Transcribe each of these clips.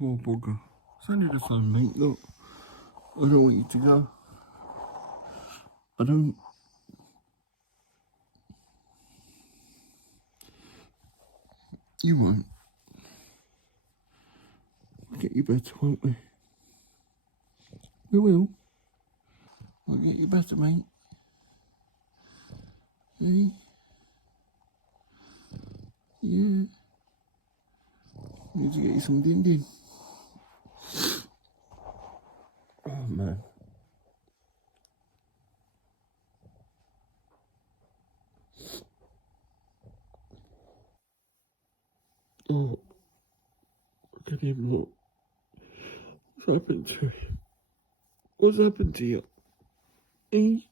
Poor bugger. It's only the sun, mate. Look, I don't want you to go. I don't. You won't. We'll get you better, won't we? We will. I'll get you better, mate. Hey? Yeah. Need to get you some din. Oh, man. Oh, look at him, look. What's happened to him? What's happened to you? Hey?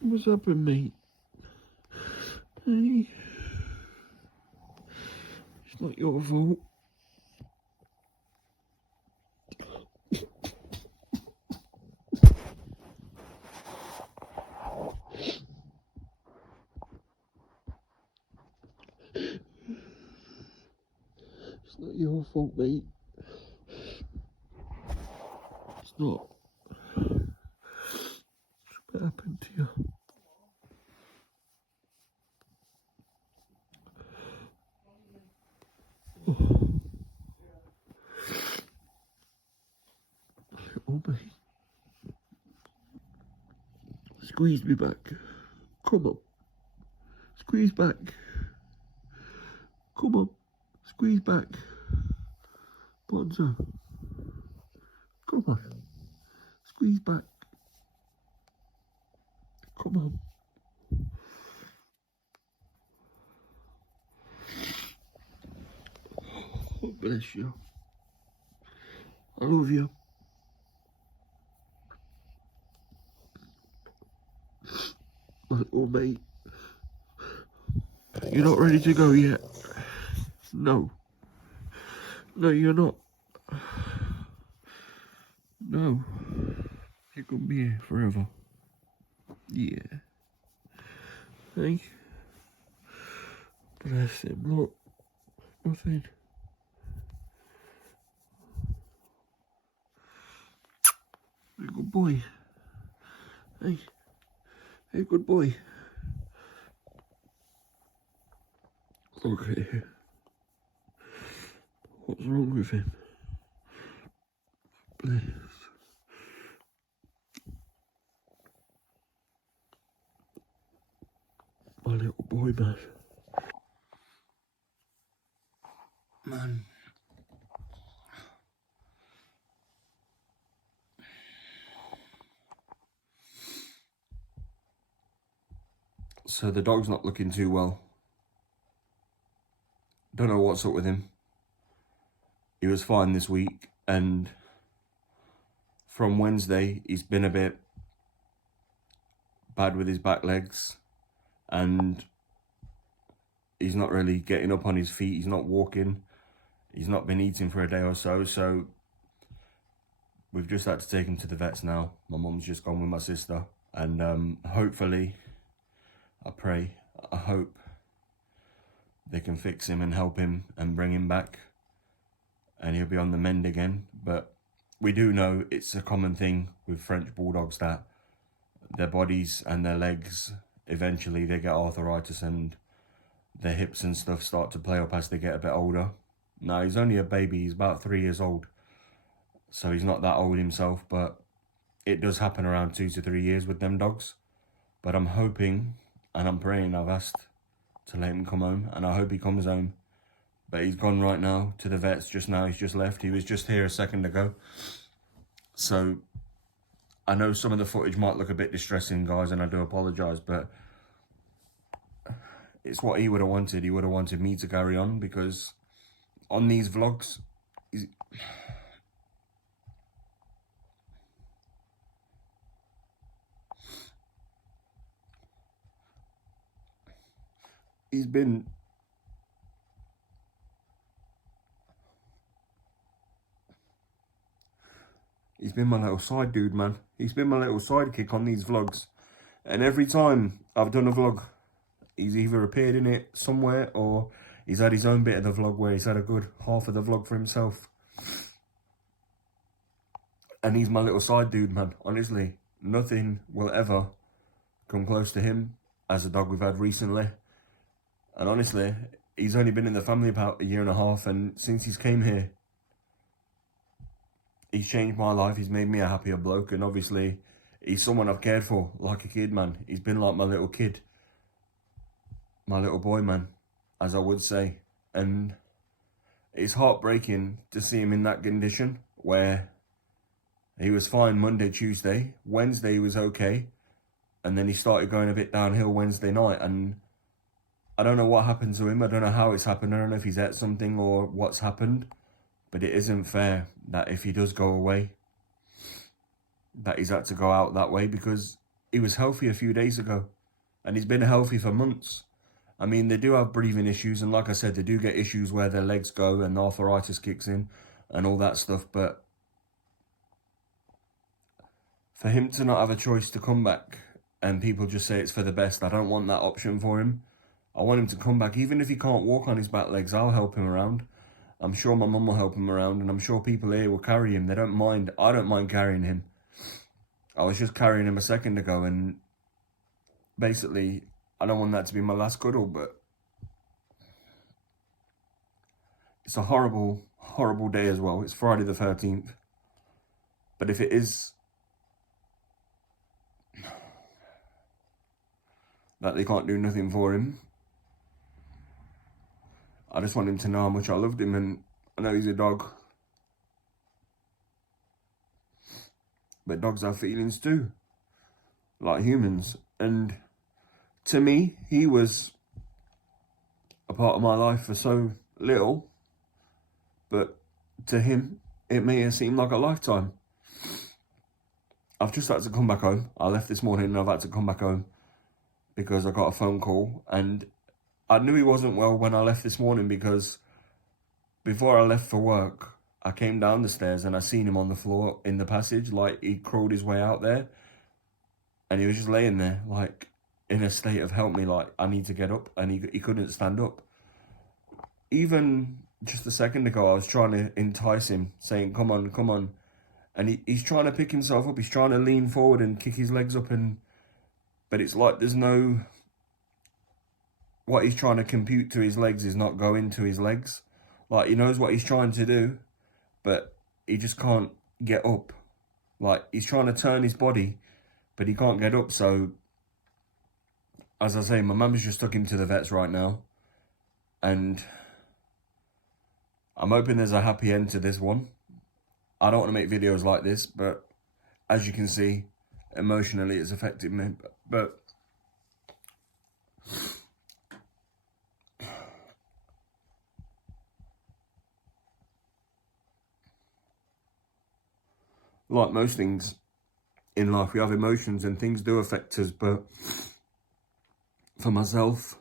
What's happened, mate? Hey? It's not your fault. It's not your fault, mate. It's not. What happened to you? Oh, mate. Squeeze me back. Come on. Squeeze back. Come on. Squeeze back. Bonzo. Come on. Squeeze back. Come on. Oh, bless you. I love you. Oh, mate. You're not ready to go yet. No. No, you're not. No. You're gonna be here forever. Yeah. Hey. Bless him. Look. Nothing. Hey, good boy. Hey. Hey, good boy. Okay. What's wrong with him? Bless. My little boy, man. Man. So the dog's not looking too well. Don't know what's up with him. He was fine this week, and from Wednesday he's been a bit bad with his back legs, and he's not really getting up on his feet. He's not walking. He's not been eating for a day or so, so we've just had to take him to the vets now. My mum's just gone with my sister, and hopefully, I hope they can fix him and help him and bring him back, and he'll be on the mend again. But we do know it's a common thing with French bulldogs that their bodies and their legs, eventually they get arthritis and their hips and stuff start to play up as they get a bit older. Now, he's only a baby. He's about 3 years old, so he's not that old himself, but it does happen around 2 to 3 years with them dogs. But I'm hoping and I'm praying, I've asked to let him come home, and I hope he comes home. But he's gone right now to the vets just now. He's just left. He was just here a second ago. So I know some of the footage might look a bit distressing, guys, and I do apologise, but it's what he would have wanted. He would have wanted me to carry on, because on these vlogs, he's been my little side dude, man. He's been my little sidekick on these vlogs. And every time I've done a vlog, he's either appeared in it somewhere or He's had his own bit of the vlog where he's had a good half of the vlog for himself. And he's my little side dude, man. Honestly, nothing will ever come close to him as a dog we've had recently. And honestly, he's only been in the family about 1.5 years, and since he's came here, he's changed my life. He's made me a happier bloke, and obviously, he's someone I've cared for like a kid, man. He's been like my little kid. My little boy, man, as I would say. And it's heartbreaking to see him in that condition where he was fine Monday, Tuesday. Wednesday he was okay. And then he started going a bit downhill Wednesday night. And I don't know what happened to him. I don't know how it's happened. I don't know if he's ate something or what's happened. But it isn't fair that if he does go away, that he's had to go out that way, because he was healthy a few days ago. And he's been healthy for months. I mean, they do have breathing issues. And like I said, they do get issues where their legs go and arthritis kicks in and all that stuff. But for him to not have a choice to come back and people just say it's for the best, I don't want that option for him. I want him to come back. Even if he can't walk on his back legs, I'll help him around. I'm sure my mum will help him around, and I'm sure people here will carry him. They don't mind. I don't mind carrying him. I was just carrying him a second ago, and basically, I don't want that to be my last cuddle, but it's a horrible, horrible day as well. It's Friday the 13th. But if it is that they can't do nothing for him, I just want him to know how much I loved him, and I know he's a dog. But dogs have feelings too, like humans. And to me, he was a part of my life for so little, but to him, it may have seemed like a lifetime. I've just had to come back home. I left this morning and I've had to come back home because I got a phone call, and I knew he wasn't well when I left this morning, because before I left for work, I came down the stairs and I seen him on the floor in the passage, like he crawled his way out there, and he was just laying there, like in a state of help me, like I need to get up, and he couldn't stand up. Even just a second ago, I was trying to entice him, saying, come on, come on. And he's trying to pick himself up, he's trying to lean forward and kick his legs up, but it's like there's no, what he's trying to compute to his legs is not going to his legs. Like, he knows what he's trying to do, but he just can't get up. Like, he's trying to turn his body, but he can't get up. So, as I say, my mum's just took him to the vets right now. And I'm hoping there's a happy end to this one. I don't want to make videos like this, but as you can see, emotionally it's affected me. But like most things in life, we have emotions and things do affect us. But for myself,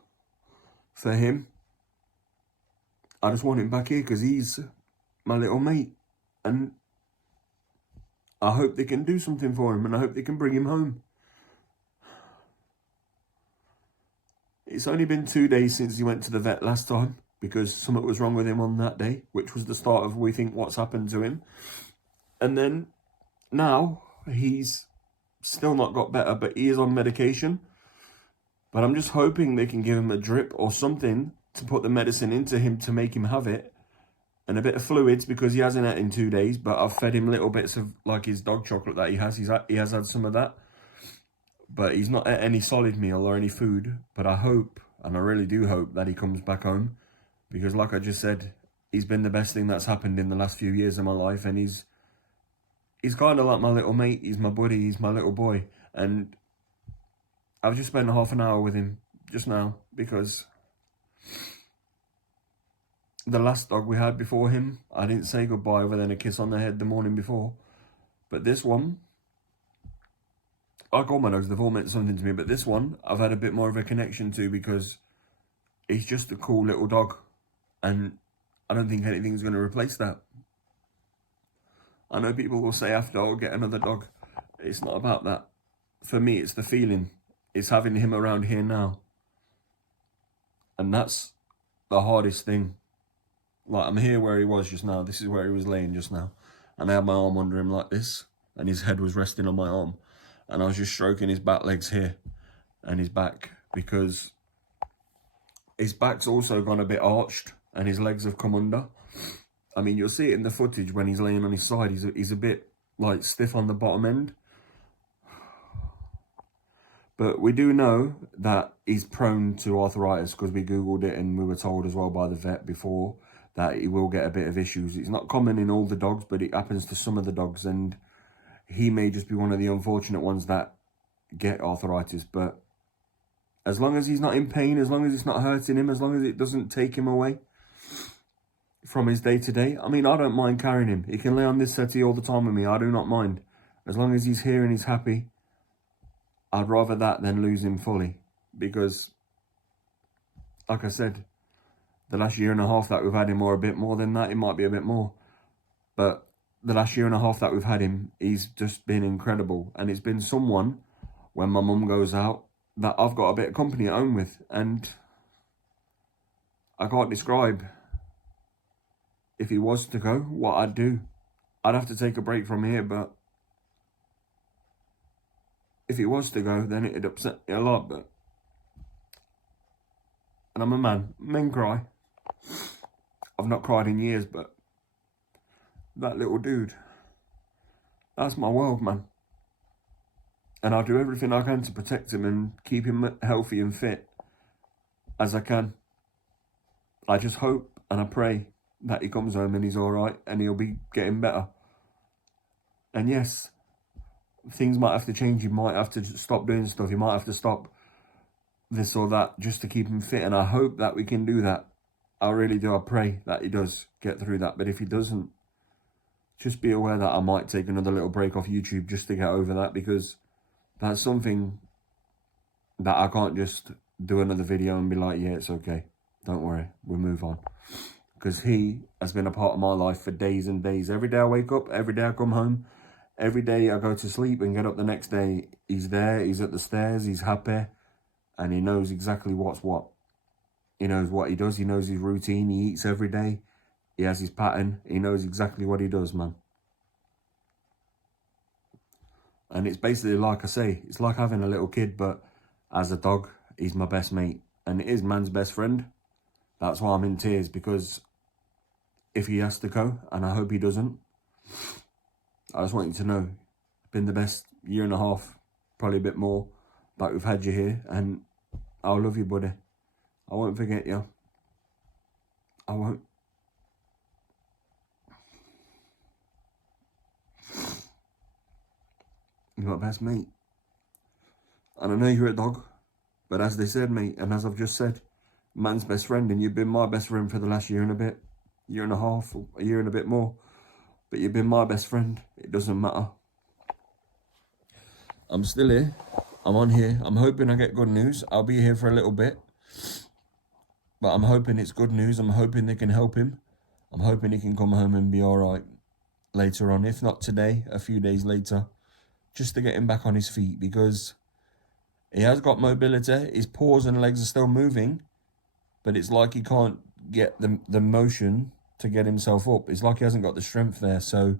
for him, I just want him back here because he's my little mate. And I hope they can do something for him, and I hope they can bring him home. It's only been 2 days since he went to the vet last time, because something was wrong with him on that day, which was the start of, we think, what's happened to him. And then now he's still not got better, but he is on medication. But I'm just hoping they can give him a drip or something to put the medicine into him to make him have it. And a bit of fluids, because he hasn't had it in 2 days, but I've fed him little bits of, like, his dog chocolate that he has. He has had some of that. But he's not at any solid meal or any food. But I hope, and I really do hope, that he comes back home. Because like I just said, he's been the best thing that's happened in the last few years of my life. And he's kind of like my little mate. He's my buddy. He's my little boy. And I've just spent half an hour with him just now, because the last dog we had before him, I didn't say goodbye other than a kiss on the head the morning before. But this one, like all my dogs, they've all meant something to me. But this one, I've had a bit more of a connection to, because he's just a cool little dog. And I don't think anything's going to replace that. I know people will say after, I'll get another dog. It's not about that. For me, it's the feeling. It's having him around here now. And that's the hardest thing. Like, I'm here where he was just now. This is where he was laying just now. And I had my arm under him like this. And his head was resting on my arm. And I was just stroking his back legs here. And his back. Because his back's also gone a bit arched. And his legs have come under. I mean, you'll see it in the footage when he's laying on his side. He's a bit, like, stiff on the bottom end. But we do know that he's prone to arthritis because we Googled it and we were told as well by the vet before that he will get a bit of issues. It's not common in all the dogs, but it happens to some of the dogs, and he may just be one of the unfortunate ones that get arthritis. But as long as he's not in pain, as long as it's not hurting him, as long as it doesn't take him away from his day-to-day, I mean, I don't mind carrying him. He can lay on this settee all the time with me. I do not mind. As long as he's here and he's happy, I'd rather that than lose him fully. Because, like I said, the last year and a half that we've had him, or a bit more than that, it might be a bit more. But the last year and a half that we've had him, he's just been incredible. And it's been someone, when my mum goes out, that I've got a bit of company at home with. And I can't describe, if he was to go, what I'd do. I'd have to take a break from here, but if he was to go, then it'd upset me a lot. But, and I'm a man. Men cry. I've not cried in years, but that little dude, that's my world, man. And I'll do everything I can to protect him and keep him healthy and fit as I can. I just hope and I pray that he comes home and he's all right and he'll be getting better. And yes, things might have to change. He might have to stop doing stuff. He might have to stop this or that just to keep him fit. And I hope that we can do that. I really do. I pray that he does get through that. But if he doesn't, just be aware that I might take another little break off YouTube just to get over that, because that's something that I can't just do another video and be like, yeah, it's okay. Don't worry, we'll move on. Because he has been a part of my life for days and days. Every day I wake up, every day I come home, every day I go to sleep and get up the next day, he's there, he's at the stairs, he's happy, and he knows exactly what's what. He knows what he does, he knows his routine, he eats every day, he has his pattern, he knows exactly what he does, man. And it's basically, like I say, it's like having a little kid, but as a dog, he's my best mate. And it is man's best friend. That's why I'm in tears, because if he has to go, and I hope he doesn't, I just want you to know, it's been the best year and a half, probably a bit more, that we've had you here. And I'll love you, buddy. I won't forget you. I won't. You're my best mate. And I know you're a dog, but as they said, mate, and as I've just said, man's best friend, and you've been my best friend for the last year and a bit, year and a half, a year and a bit more. But you've been my best friend. It doesn't matter. I'm still here. I'm on here. I'm hoping I get good news. I'll be here for a little bit. But I'm hoping it's good news. I'm hoping they can help him. I'm hoping he can come home and be all right later on. If not today, a few days later. Just to get him back on his feet, because he has got mobility. His paws and legs are still moving, but it's like he can't get the motion to get himself up. It's like he hasn't got the strength there. So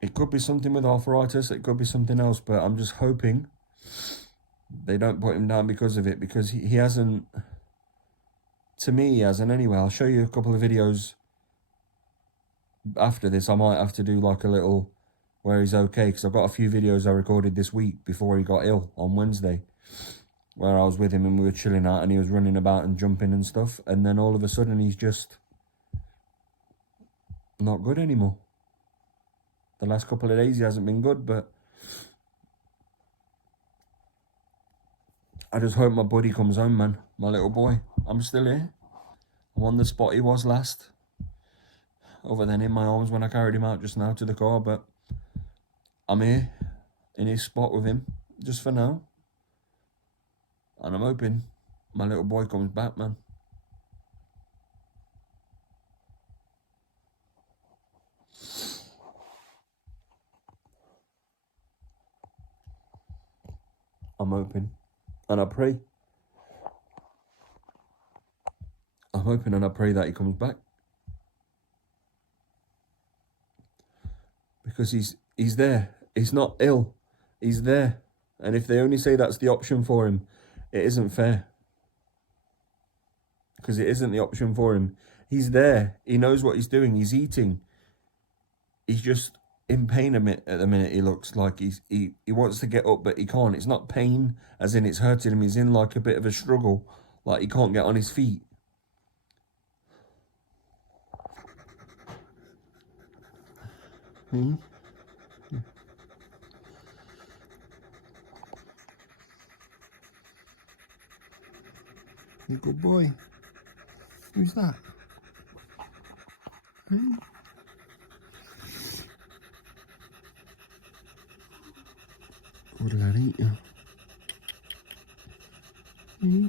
it could be something with arthritis. It could be something else, but I'm just hoping they don't put him down because of it, because he hasn't, to me, he hasn't anyway. I'll show you a couple of videos after this. I might have to do like a little where he's okay, because I've got a few videos I recorded this week before he got ill on Wednesday, where I was with him and we were chilling out and he was running about and jumping and stuff, and then all of a sudden he's just not good anymore. The last couple of days he hasn't been good, but I just hope my buddy comes home, man. My little boy. I'm still here. I'm on the spot he was last, other than in my arms when I carried him out just now to the car, but I'm here in his spot with him just for now. And I'm hoping my little boy comes back, man. I'm hoping. And I pray. I I'm hoping and I pray that he comes back. Because he's there. He's not ill. He's there. And if they only say that's the option for him, it isn't fair. Because it isn't the option for him. He's there. He knows what he's doing. He's eating. He's just in pain at the minute. He looks like he wants to get up, but he can't. It's not pain, as in it's hurting him. He's in like a bit of a struggle. Like he can't get on his feet. Hmm? You good boy. Who's that? Hmm? Good lad, ain't you? Hmm?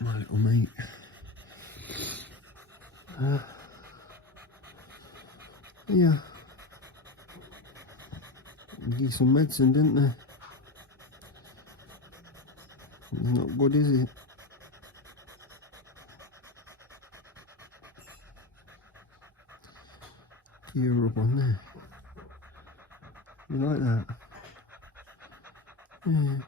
My little mate. Yeah. Give some medicine, didn't they? Not good, is it? You're up on there. You like that? Yeah.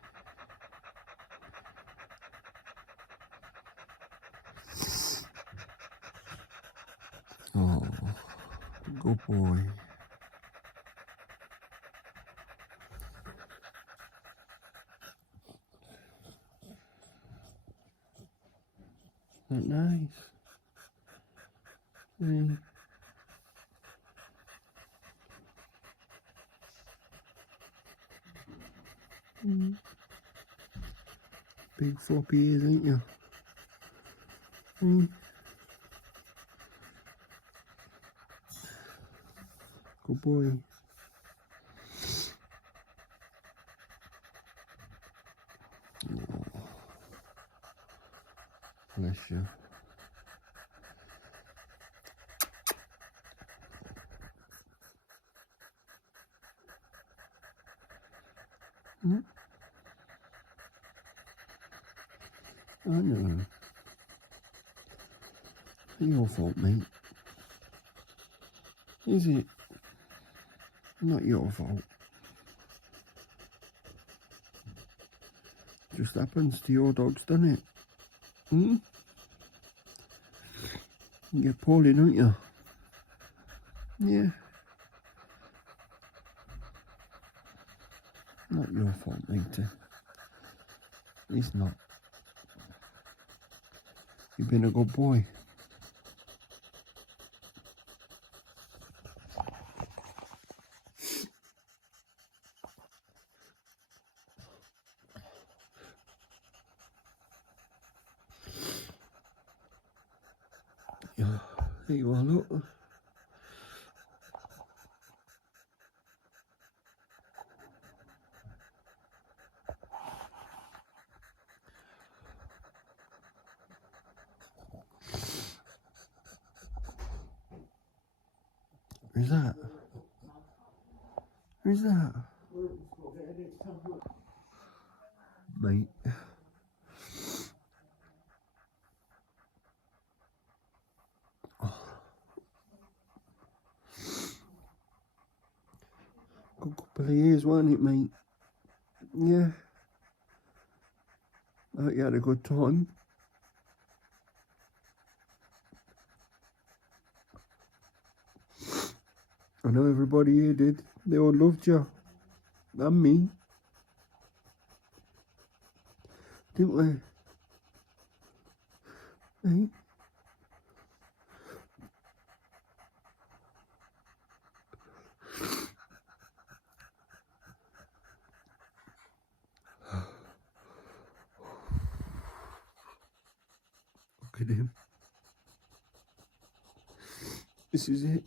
Oh, good boy. Isn't that nice? Yeah. Mm. Big floppy ears, ain't you? Mm. Good boy. Oh, bless you. Mm. I know. It's your fault, mate. Is it? Not your fault. Just happens to your dogs, doesn't it? Hmm? You get poorly, don't you? Yeah. Not your fault, matey. It's not. You've been a good boy. Yeah. There you are, look. Who's that? Who's that? Mate. Oh. Good couple of years, wasn't it, mate? Yeah. I hope you had a good time. I know everybody here did. They all loved you. And me. Didn't they? Hey? Look at him. This is it.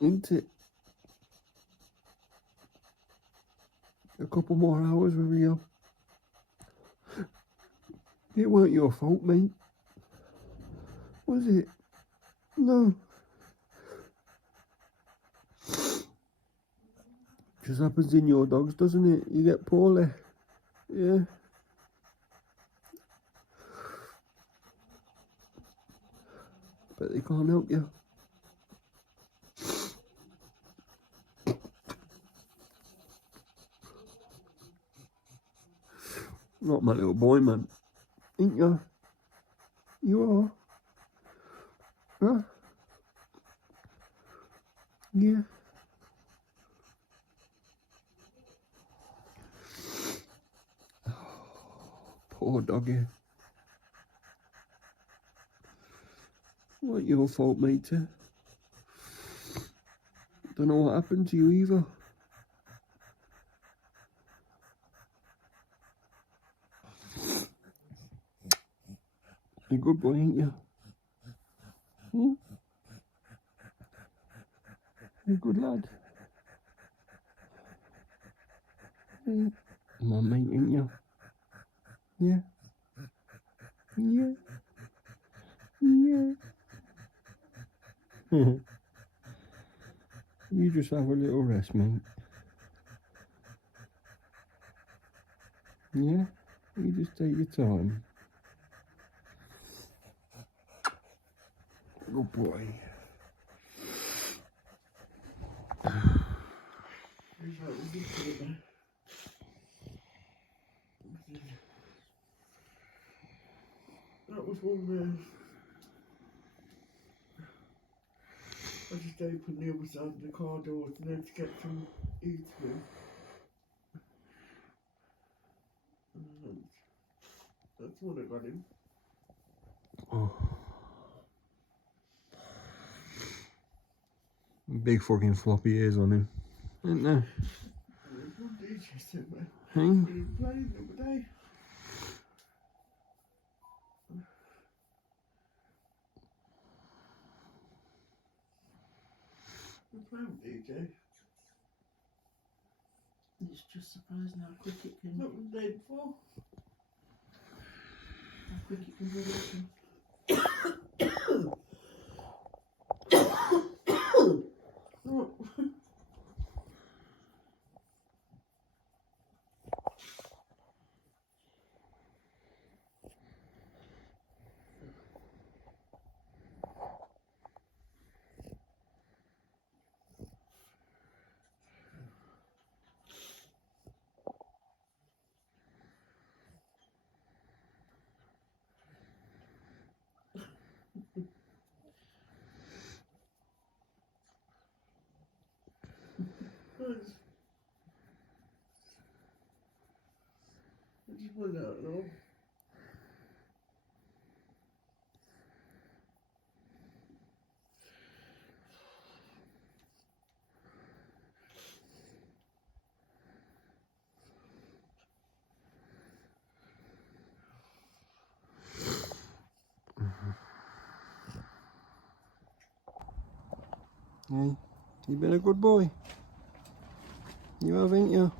Isn't it? A couple more hours with you. It weren't your fault, mate. Was it? No. Just happens in your dogs, doesn't it? You get poorly. Yeah. But they can't help you. Not my little boy, man. Ain't you? You are. Huh? Yeah. Poor doggy. Not your fault, matey. Don't know what happened to you either. You're a good boy, ain't you? Hmm? You're a good lad. Yeah. My mate, ain't you? Yeah. Yeah. Yeah. You just have a little rest, mate. Yeah? You just take your time. Good boy. That was one where I just opened the other side of the car doors and had to get some eating. And that's what I got him. Oh. Big fucking floppy ears on him, isn't there? Hey? We were playing the other day. We were playing with DJ. It's just surprising how quick it can. That was the day before. How quick it can really happen. I just went out and all. Hey, you've been a good boy. You have, ain't you?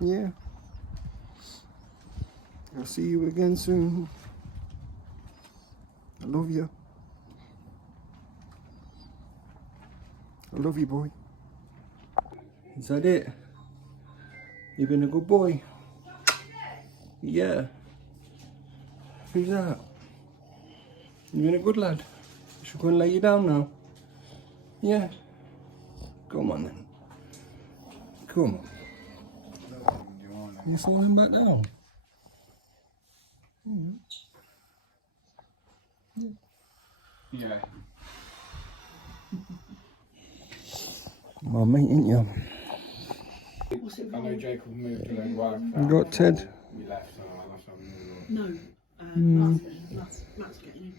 Yeah. I'll see you again soon. I love you. I love you, boy. Is that it? You've been a good boy? Yeah. Who's that? You've been a good lad. Should go and lay you down now. Yeah. Come on then. Come on. You're falling back down. Yeah. My mate, ain't you? I know Jacob moved to like work. You got Ted? We left, so that's how we moved No, Matt's getting him.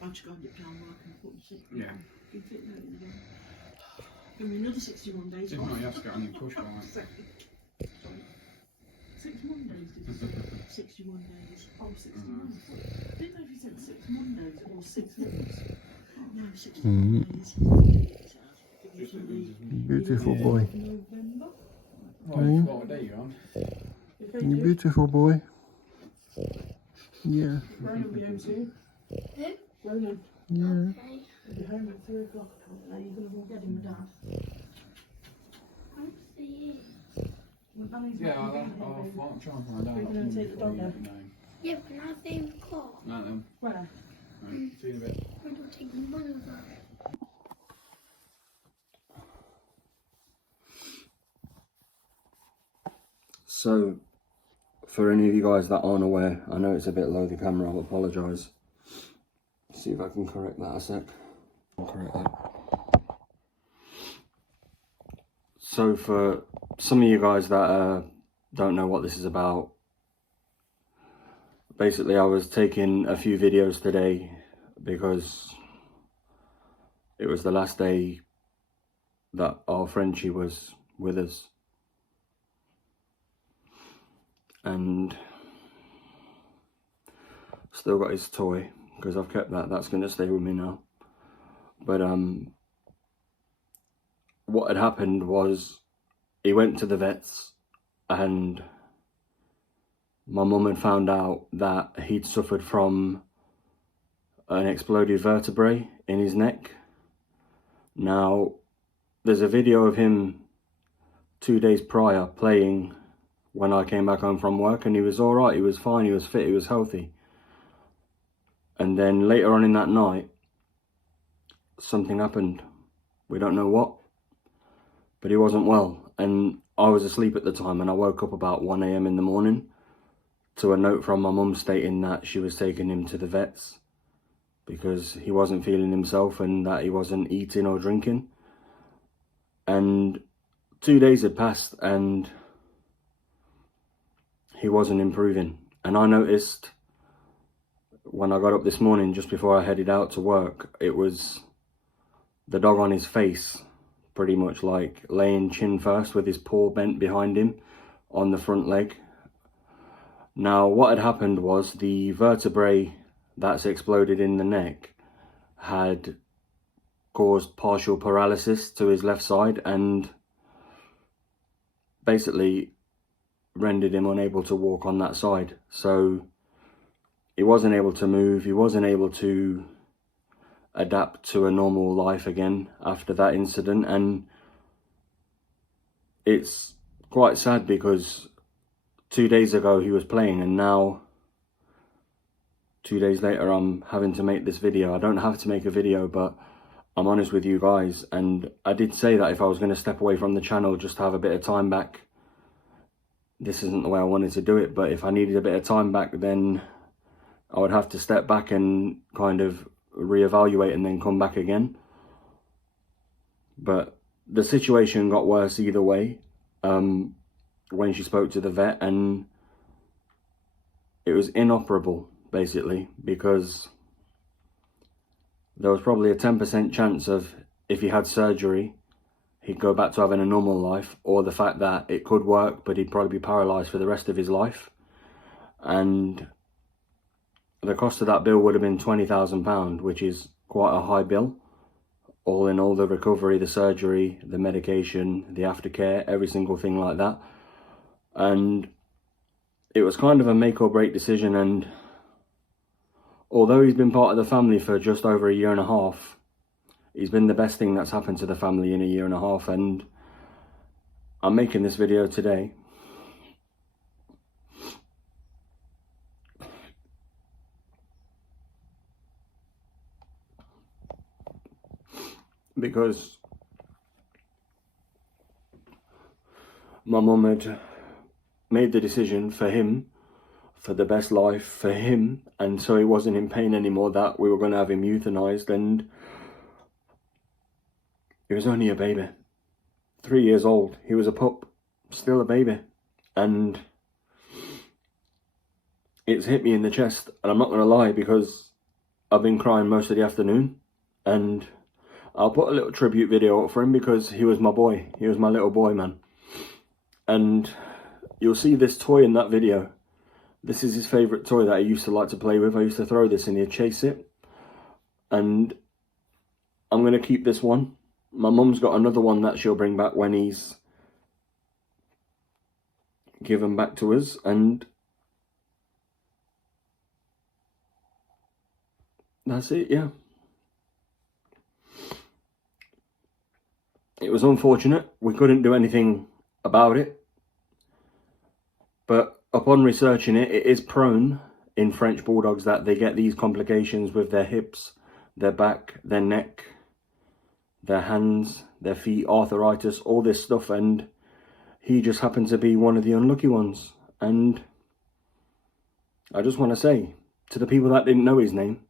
I've just got to dip down where I can put the sick. Yeah. You fit that in again. Give me another 61 days If off. not, you have to get on the push bike. 61 days, did you say? 61 days. Oh, 61. I didn't know if you said 6 Mondays or 6 months. No, 61 days. Beautiful boy. November. Right, what day are you on? You beautiful boy. Yeah. Ronan will be home soon. Who? Ronan. Yeah. He'll be home at 3 o'clock. Are you going to go get him, Dad? I'm seeing. Yeah, I'll try and find out. We're going to take the dog there. Yeah, but not same car. No, then. Where? Right, see you in a bit. We're going to take the Bonzo'S out. So, for any of you guys that aren't aware, I know it's a bit low the camera, I'll apologise. See if I can correct that a sec. I'll correct that. So for some of you guys that don't know what this is about, basically I was taking a few videos today because it was the last day that our Frenchie was with us. And still got his toy because I've kept that. That's going to stay with me now. But what had happened was he went to the vets and my mum had found out that he'd suffered from an exploded vertebrae in his neck. Now, there's a video of him 2 days prior playing when I came back home from work, and he was alright, he was fine, he was fit, he was healthy. And then later on in that night, something happened. We don't know what, but he wasn't well. And I was asleep at the time, and I woke up about 1 AM in the morning to a note from my mum stating that she was taking him to the vets because he wasn't feeling himself and that he wasn't eating or drinking. And 2 days had passed and he wasn't improving. And I noticed when I got up this morning, just before I headed out to work, it was the dog on his face, pretty much like laying chin first with his paw bent behind him on the front leg. Now, what had happened was the vertebrae that's exploded in the neck had caused partial paralysis to his left side and basically rendered him unable to walk on that side. So he wasn't able to move, he wasn't able to adapt to a normal life again after that incident. And it's quite sad because 2 days ago he was playing and now 2 days later I'm having to make this video. I don't have to make a video, but I'm honest with you guys, and I did say that if I was going to step away from the channel just to have a bit of time back, this isn't the way I wanted to do it, but if I needed a bit of time back, then I would have to step back and kind of reevaluate and then come back again. But the situation got worse either way when she spoke to the vet, and it was inoperable basically because there was probably a 10% chance of, if he had surgery, he'd go back to having a normal life, or the fact that it could work but he'd probably be paralysed for the rest of his life. And the cost of that bill would have been £20,000, which is quite a high bill. All in all, the recovery, the surgery, the medication, the aftercare, every single thing like that. And it was kind of a make or break decision, and although he's been part of the family for just over 1.5 years, he's been the best thing that's happened to the family in 1.5 years, and I'm making this video today because my mum had made the decision for him, for the best life for him, and so he wasn't in pain anymore, that we were going to have him euthanized. And he was only a baby, 3 years old. He was a pup, still a baby. And it's hit me in the chest, and I'm not going to lie, because I've been crying most of the afternoon. And I'll put a little tribute video up for him because he was my boy. He was my little boy, man. And you'll see this toy in that video. This is his favourite toy that I used to like to play with. I used to throw this and he'd chase it. And I'm going to keep this one. My mum's got another one that she'll bring back when he's given back to us. And that's it, yeah. It was unfortunate. We couldn't do anything about it. But upon researching it, it is prone in French Bulldogs that they get these complications with their hips, their back, their neck, their hands, their feet, arthritis, all this stuff, and he just happened to be one of the unlucky ones. And I just want to say, to the people that didn't know his name,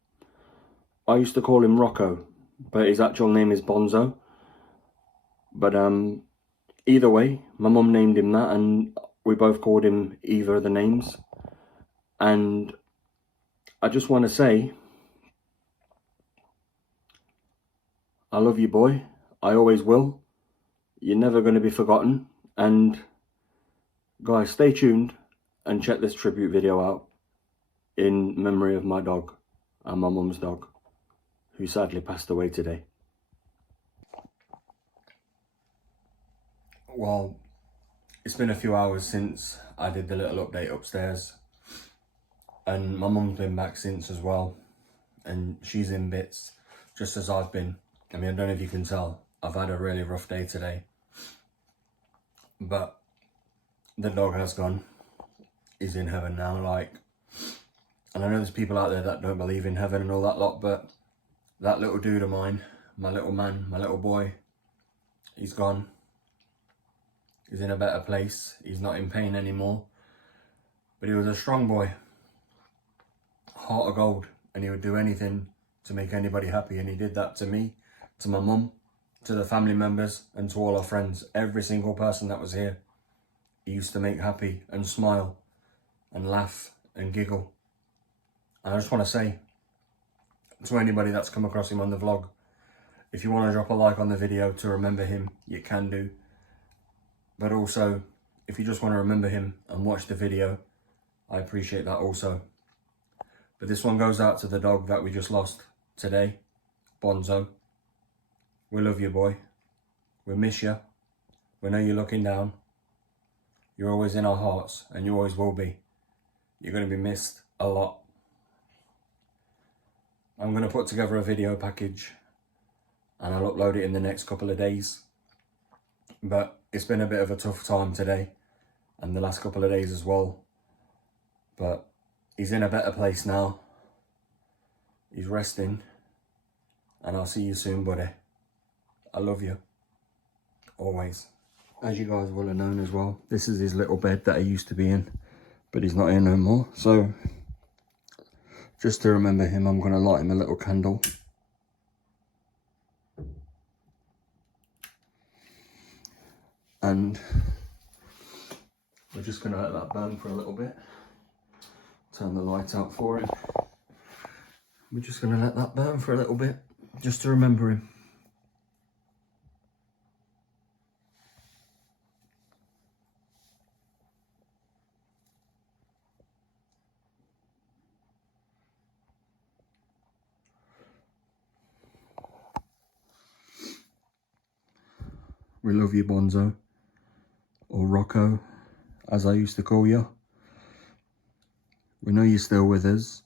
I used to call him Rocco, but his actual name is Bonzo. But either way, my mum named him that, and we both called him either of the names. And I just want to say, I love you, boy. I always will. You're never going to be forgotten. And guys, stay tuned and check this tribute video out in memory of my dog and my mum's dog, who sadly passed away today. Well, it's been a few hours since I did the little update upstairs, and my mum's been back since as well, and she's in bits just as I've been. I mean, I don't know if you can tell, I've had a really rough day today, but the dog has gone. He's in heaven now, like, and I know there's people out there that don't believe in heaven and all that lot, but that little dude of mine, my little man, my little boy, he's gone. He's in a better place. He's not in pain anymore. But he was a strong boy. Heart of gold. And he would do anything to make anybody happy. And he did that to me, to my mum, to the family members, and to all our friends. Every single person that was here, he used to make happy and smile and laugh and giggle. And I just want to say to anybody that's come across him on the vlog, if you want to drop a like on the video to remember him, you can do. But also, if you just want to remember him and watch the video, I appreciate that also. But this one goes out to the dog that we just lost today, Bonzo. We love you, boy. We miss you. We know you're looking down. You're always in our hearts, and you always will be. You're going to be missed a lot. I'm going to put together a video package, and I'll upload it in the next couple of days. But it's been a bit of a tough time today, and the last couple of days as well. But he's in a better place now. He's resting, and I'll see you soon, buddy. I love you. Always. As you guys will have known as well, this is his little bed that he used to be in, but he's not here no more. So, just to remember him, I'm going to light him a little candle. And we're just going to let that burn for a little bit. Turn the light out for him. We're just going to let that burn for a little bit, just to remember him. We love you, Bonzo, or Rocco, as I used to call you. We know you're still with us,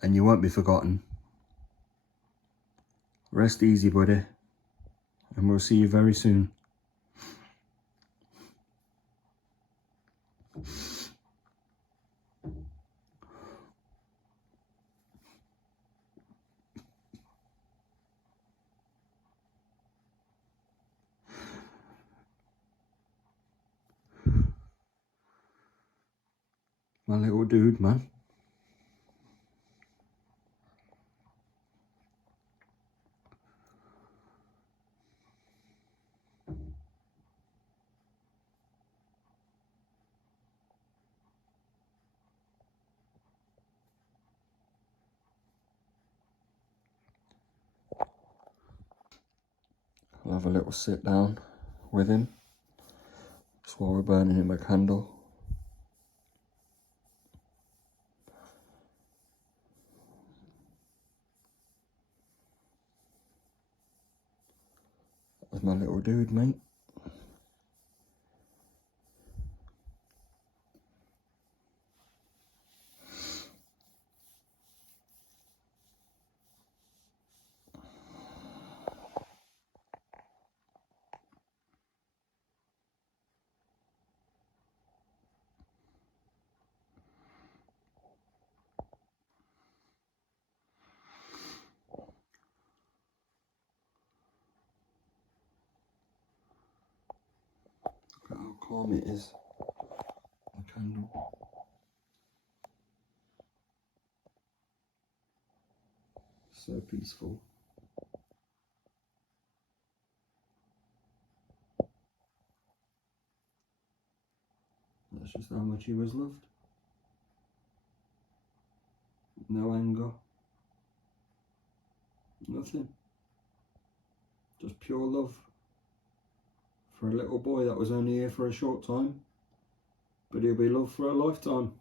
and you won't be forgotten. Rest easy, buddy, and we'll see you very soon. My little dude, man. I'll have a little sit down with him, just while we're burning him a candle. With my little dude, mate. calm it is. The candle. So peaceful. That's just how much he was loved. No anger. Nothing. Just pure love. For a little boy that was only here for a short time. But he'll be loved for a lifetime.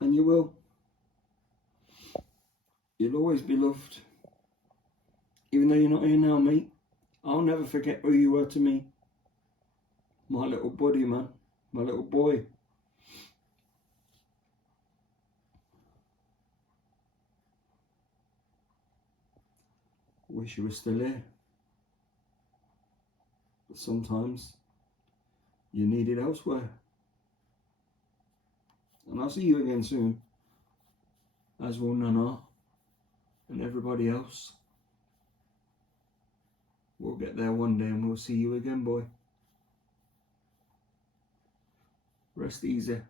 And you will. You'll always be loved. Even though you're not here now, mate. I'll never forget who you were to me. My little buddy, man. My little boy. Wish you were still here. But sometimes you're needed elsewhere. And I'll see you again soon. As will Nana and everybody else. We'll get there one day and we'll see you again, boy. Rest easy.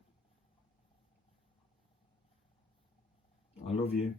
I love you.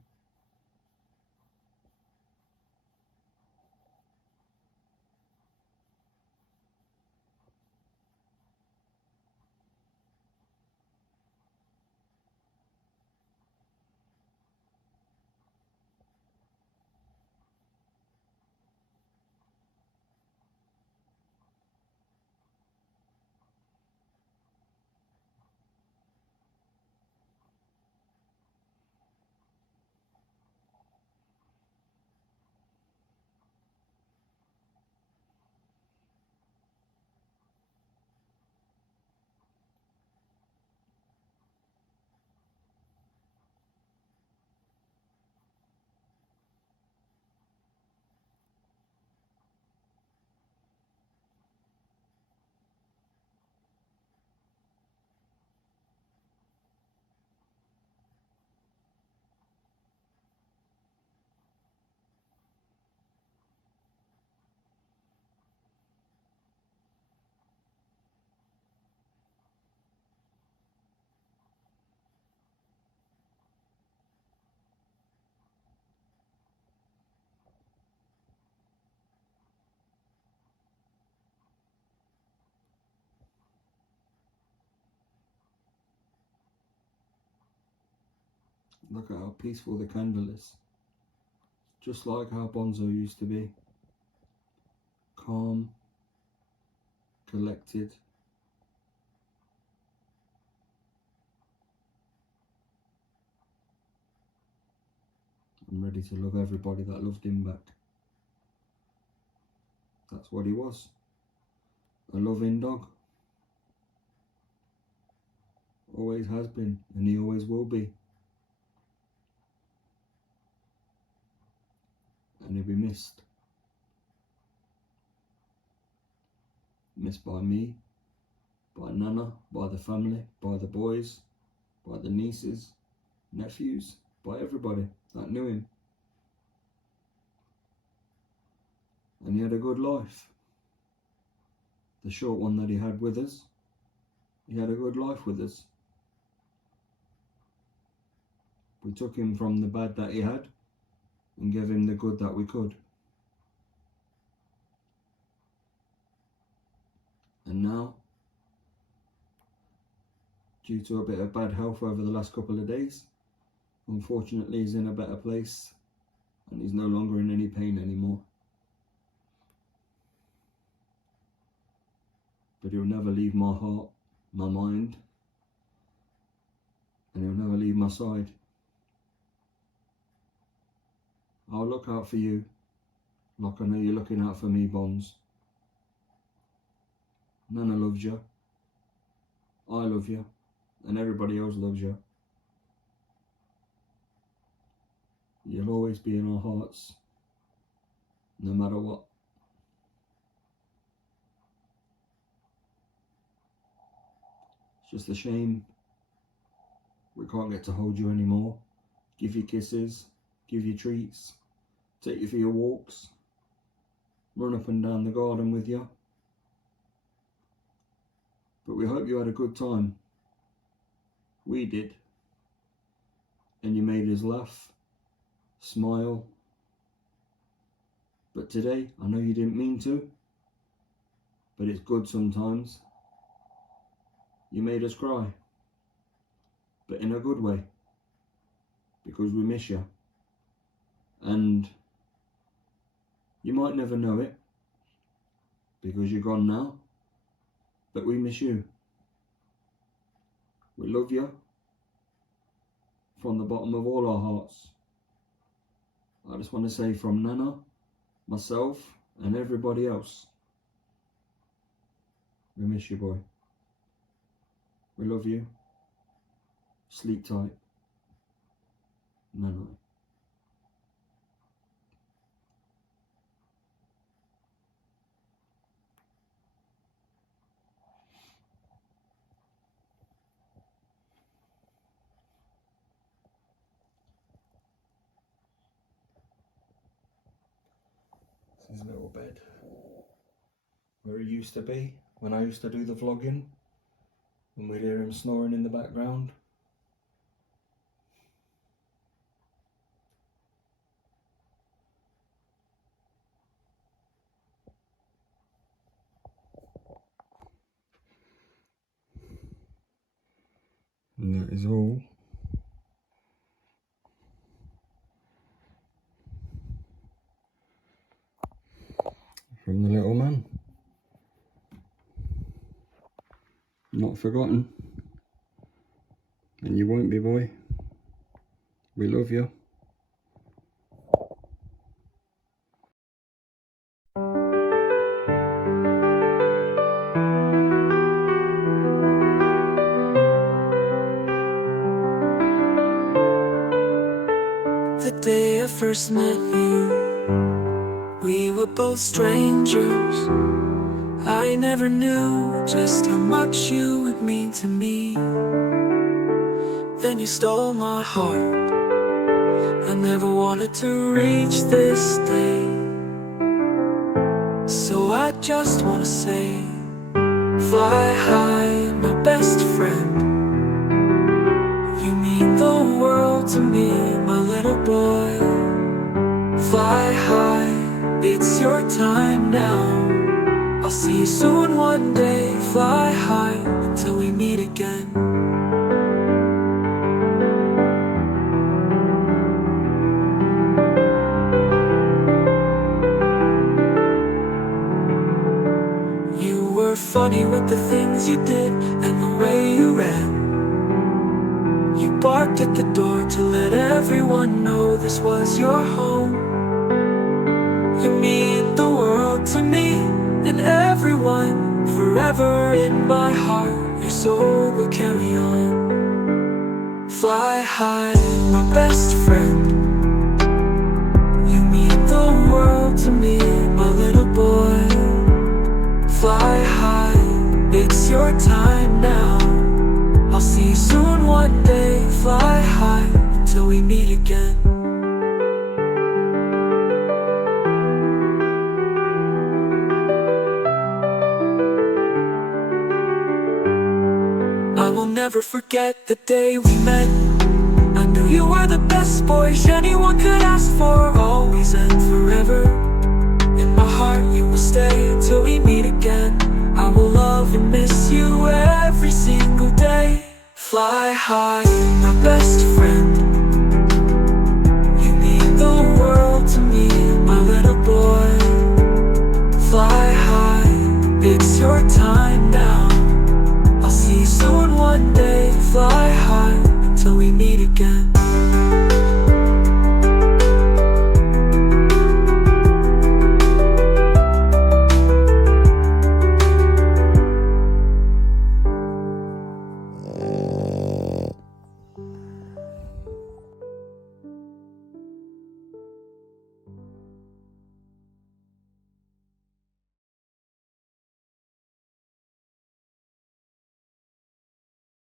Look at how peaceful the candle is. Just like how Bonzo used to be. Calm, collected. And ready to love everybody that loved him back. That's what he was. A loving dog. Always has been, and he always will be. And he'll be missed. Missed by me, by Nana, by the family, by the boys, by the nieces, nephews, by everybody that knew him. And he had a good life. The short one that he had with us, he had a good life with us. We took him from the bad that he had and gave him the good that we could. And now, due to a bit of bad health over the last couple of days, unfortunately he's in a better place and he's no longer in any pain anymore. But he'll never leave my heart, my mind, and he'll never leave my side. I'll look out for you, like I know you're looking out for me, Bonz. Nana loves you, I love you, and everybody else loves you. You'll always be in our hearts, no matter what. It's just a shame we can't get to hold you anymore, give you kisses, give you treats, take you for your walks, run up and down the garden with you. But we hope you had a good time. We did. And you made us laugh, smile. But today, I know you didn't mean to, but it's good sometimes. You made us cry, but in a good way, because we miss you. And you might never know it, because you're gone now, but we miss you. We love you from the bottom of all our hearts. I just want to say from Nana, myself, and everybody else, we miss you, boy. We love you. Sleep tight. Nana. His little bed where he used to be when I used to do the vlogging, and we'd hear him snoring in the background. And that is all from the little man. Not forgotten. And you won't be, boy. We love you. The day I first met you, we were both strangers. I never knew just how much you would mean to me. Then you stole my heart. I never wanted to reach this day, so I just wanna say, fly high, my best friend. You mean the world to me, my little boy. Fly high, it's your time now. I'll see you soon one day. Fly high until we meet again. You were funny with the things you did and the way you ran. You barked at the door to let everyone know this was your home. You mean the world to me and everyone, forever in my heart. Your soul will carry on. Fly high, my best friend. You mean the world to me, my little boy. Fly high, it's your time now. I'll see you soon one day. Fly high until we meet again. I will never forget the day we met. I knew you were the best boys anyone could ask for. Always and forever. In my heart you will stay until we meet again. I will love and miss you every single day. Fly high, my best friend. You mean the world to me, my little boy. Fly high, it's your time now. I'll see you soon one day. Fly high until we meet again.